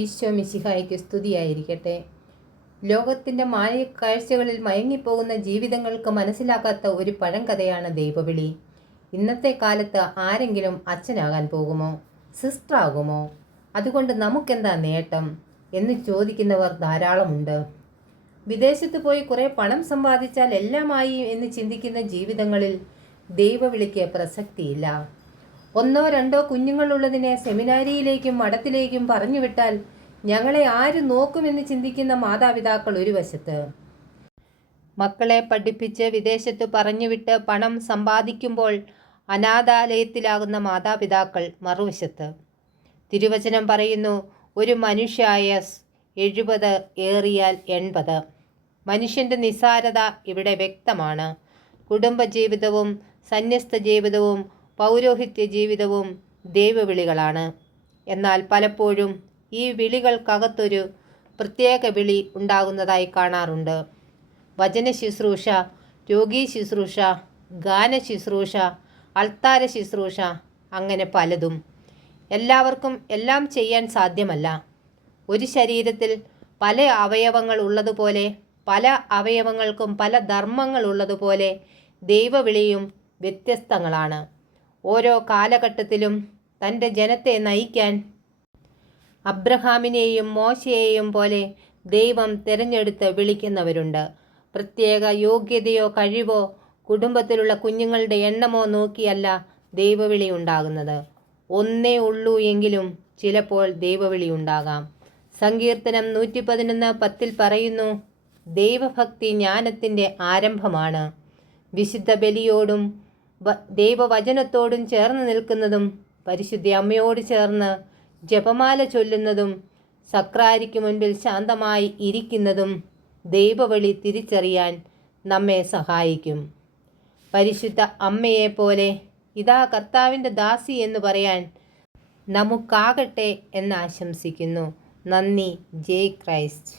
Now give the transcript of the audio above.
ഈശോ മിശിഹായ്ക്ക് സ്തുതിയായിരിക്കട്ടെ. ലോകത്തിൻ്റെ കാഴ്ചകളിൽ മയങ്ങിപ്പോകുന്ന ജീവിതങ്ങൾക്ക് മനസ്സിലാക്കാത്ത ഒരു പഴങ്കഥയാണ് ദൈവവിളി. ഇന്നത്തെ കാലത്ത് ആരെങ്കിലും അച്ഛനാകാൻ പോകുമോ, സിസ്റ്ററാകുമോ, അതുകൊണ്ട് നമുക്കെന്താ നേട്ടം എന്ന് ചോദിക്കുന്നവർ ധാരാളമുണ്ട്. വിദേശത്ത് പോയി കുറേ പണം സമ്പാദിച്ചാൽ എല്ലാമായി എന്ന് ചിന്തിക്കുന്ന ജീവിതങ്ങളിൽ ദൈവവിളിക്ക് പ്രസക്തിയില്ല. ഒന്നോ രണ്ടോ കുഞ്ഞുങ്ങളുള്ളതിനെ സെമിനാരിയിലേക്കും മഠത്തിലേക്കും പറഞ്ഞുവിട്ടാൽ ഞങ്ങളെ ആര് നോക്കുമെന്ന് ചിന്തിക്കുന്ന മാതാപിതാക്കൾ ഒരു വശത്ത്, മക്കളെ പഠിപ്പിച്ച് വിദേശത്ത് പറഞ്ഞുവിട്ട് പണം സമ്പാദിക്കുമ്പോൾ അനാഥാലയത്തിലാകുന്ന മാതാപിതാക്കൾ മറുവശത്ത്. തിരുവചനം പറയുന്നു, ഒരു മനുഷ്യായുസ്സ് 70 ഏറിയാൽ 80. മനുഷ്യൻ്റെ നിസ്സാരത ഇവിടെ വ്യക്തമാണ്. കുടുംബജീവിതവും സന്യസ്ത ജീവിതവും പൗരോഹിത്യ ജീവിതവും ദൈവവിളികളാണ്. എന്നാൽ പലപ്പോഴും ഈ വിളികൾക്കകത്തൊരു പ്രത്യേക വിളി ഉണ്ടാകുന്നതായി കാണാറുണ്ട്. വചന ശുശ്രൂഷ, രോഗീ ശുശ്രൂഷ, ഗാന ശുശ്രൂഷ, അൾത്താര ശുശ്രൂഷ, അങ്ങനെ പലതും. എല്ലാവർക്കും എല്ലാം ചെയ്യാൻ സാധ്യമല്ല. ഒരു ശരീരത്തിൽ പല അവയവങ്ങൾ ഉള്ളതുപോലെ, പല അവയവങ്ങൾക്കും പല ധർമ്മങ്ങൾ ഉള്ളതുപോലെ ദൈവവിളിയും വ്യത്യസ്തങ്ങളാണ്. ഓരോ കാലഘട്ടത്തിലും തൻ്റെ ജനത്തെ നയിക്കാൻ അബ്രഹാമിനെയും മോശയെയും പോലെ ദൈവം തിരഞ്ഞെടുത്ത് വിളിക്കുന്നവരുണ്ട്. പ്രത്യേക യോഗ്യതയോ കഴിവോ കുടുംബത്തിലുള്ള കുഞ്ഞുങ്ങളുടെ എണ്ണമോ നോക്കിയല്ല ദൈവവിളി ഉണ്ടാകുന്നത്. ഒന്നേ ഉള്ളൂ എങ്കിലും ചിലപ്പോൾ ദൈവവിളി ഉണ്ടാകാം. സങ്കീർത്തനം 111:10 പറയുന്നു, ദൈവഭക്തി ജ്ഞാനത്തിൻ്റെ ആരംഭമാണ്. വിശുദ്ധ ബലിയോടും ദൈവവചനത്തോടും ചേർന്ന് നിൽക്കുന്നതും, പരിശുദ്ധ അമ്മയോട് ചേർന്ന് ജപമാല ചൊല്ലുന്നതും, സക്രാരിക്ക് മുൻപിൽ ശാന്തമായി ഇരിക്കുന്നതും ദൈവവിളി തിരിച്ചറിയാൻ നമ്മെ സഹായിക്കും. പരിശുദ്ധ അമ്മയെപ്പോലെ ഇതാ കർത്താവിൻ്റെ ദാസി എന്ന് പറയാൻ നമുക്കാകട്ടെ എന്ന് ആശംസിക്കുന്നു. നന്ദി. ജയ് ക്രൈസ്റ്റ്.